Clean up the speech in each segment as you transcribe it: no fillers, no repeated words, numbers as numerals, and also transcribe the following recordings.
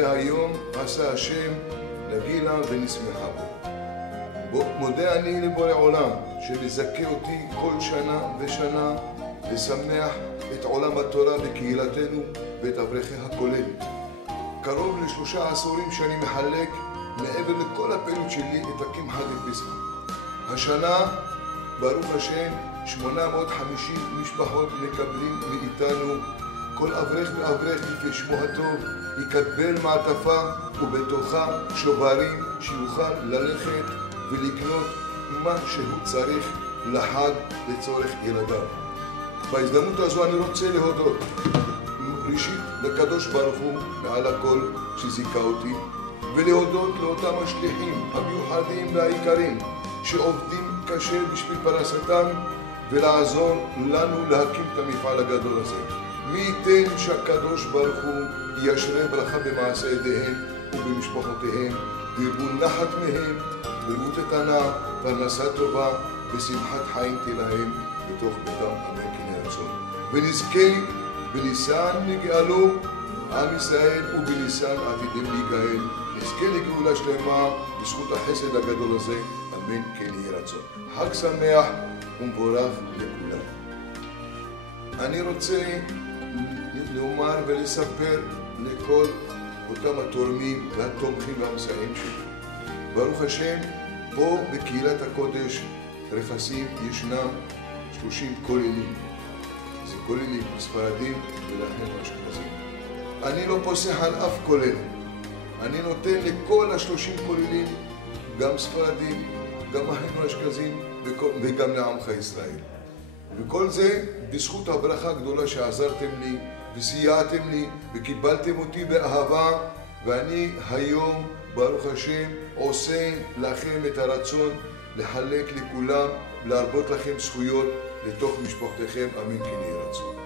זה היום עשה השם נגילה ונשמחה בו. מודה אני לבורא עולם שמזכה אותי כל שנה ושנה לשמח את עולם התורה בקהילתנו ואת אברכי הכולל. קרוב ל3 עשורים שאני מחלק מעבר לכל הפעילות שלי את הקמחא דפסחא. השנה ברוך השם 850 משפחות מקבלים מאיתנו. כל אברך ואברך לפי שמו הטוב יקבל מעטפה ובתוכה שוברים שיוכל ללכת ולקנות מה שהוא צריך לחג לצורך ילדיו. בהזדמנות הזו אני רוצה להודות ראשית לקדוש ברוך הוא מעל הכל שזיכה אותי, ולהודות לאותם השליחים המיוחדים והעיקרים שעובדים קשה בשביל פרנסתם ולעזור לנו להקים את המפעל הגדול הזה. מי ייתן שהקדוש ברוך הוא ישרה ברכה במעשה ידיהם ובמשפחותיהם, וירבו נחת מהם, בריאות איתנה, פרנסה טובה ושמחת חיים תהיה להם בתוך ביתם, אמן כן יהי רצון. ונזכה בניסן נגאלו עם ישראל, ובניסן עתידים להיגאל. נזכה לגאולה שלמה בזכות החסד הגדול הזה, אמן כן יהי רצון. חג שמח ומבורך לכולם. אני רוצה לומר ולספר לכל אותם התורמים והתומכים והמסייעים שלי. ברוך השם, פה בקהילת הקודש רכסים ישנם 30 כוללים. זה כוללים ספרדים ולכן אשכנזים. אני לא פוסח על אף כולל. אני נותן לכל 30 כוללים, גם ספרדים, גם אחינו אשכנזים וגם לעמך ישראל. וכל זה בזכות הברכה הגדולה שעזרתם לי וסייעתם לי וקיבלתם אותי באהבה, ואני היום ברוך השם עושה לכם את הרצון לחלק לכולם, להרבות לכם זכויות לתוך משפחתכם, אמן כן יהי רצון.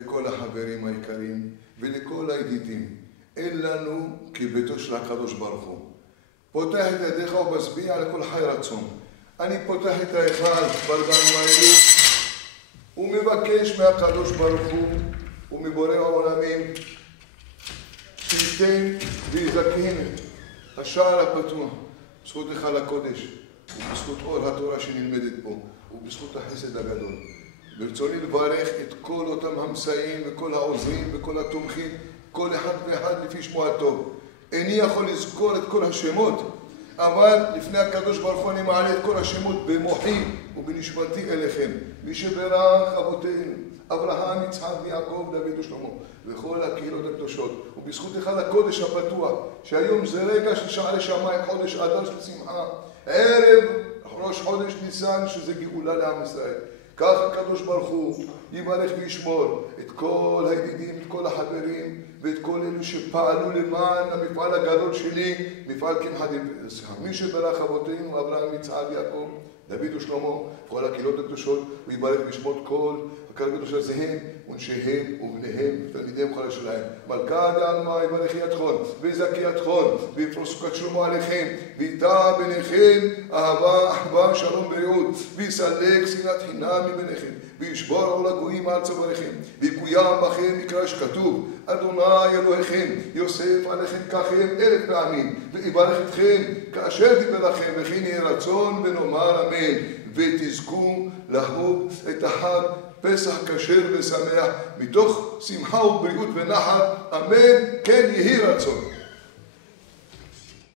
לכל החברים היקרים ולכל הידידים, אין לנו כביתו של הקדוש ברוך הוא. פותח את ידיך ומשביע לכל חי רצון. אני פותח את ההיכל ברגעים האלו ומבקש מהקדוש ברוך הוא ומבורא העולמים שייתן ויזכנו השער הפתוח בזכות היכל הקודש ובזכות אור התורה שנלמדת פה ובזכות החסד הגדול. ברצוני לברך את כל אותם המסייעים וכל העוזרים וכל התומכים, כל אחד ואחד לפי שמו הטוב. איני יכול לזכור את כל השמות, אבל לפני הקדוש ברוך הוא אני מעלה את כל השמות במוחי ובנשמתי אליכם. מי שברך אבותינו, אברהם, יצחק ויעקב, דוד ושלמה, וכל הקהילות הקדושות, ובזכות היכל הקודש הפתוח, שהיום זה רגע של שערי שמיים, חודש אדר של שמחה, ערב ראש חודש ניסן, שזה גאולה לעם ישראל. כך הקדוש ברוך הוא יברך וישמור את כל הידידים, את כל החברים ואת כל אלו שפעלו למען המפעל הגדול שלי, מפעל קמחא דפסחא. מי שברך אבותינו, אברהם, יצחק, יעקב, דוד ושלמה, כל הקהילות הקדושות, ויברך בשמות כל הקהילות הקדושות זהים, ונשיהם ובניהם, ותלמידיהם כל השלהם. מלכה דעלמא יברך ידכון, ויזכי ידכון, ויפרוס כת שלמה עליכם, ויטע ביניכם אהבה, אחווה, שלום ורעות, ויסלק שנאת חינם מביניכם, וישבור עול הגויים על צוואריכם, ויקוים בכם מקרא שכתוב, אדוני אלוהיכם, יוסף עליכם ככם 1000 פעמים, ויברך אתכם כאשר דיבר לכם, וכן יהיה רצון ונאמר אמן, ותזכו להוג את החג פסח כשר ושמח, מתוך שמחה ובריאות ונחת, אמן, כן יהי רצון.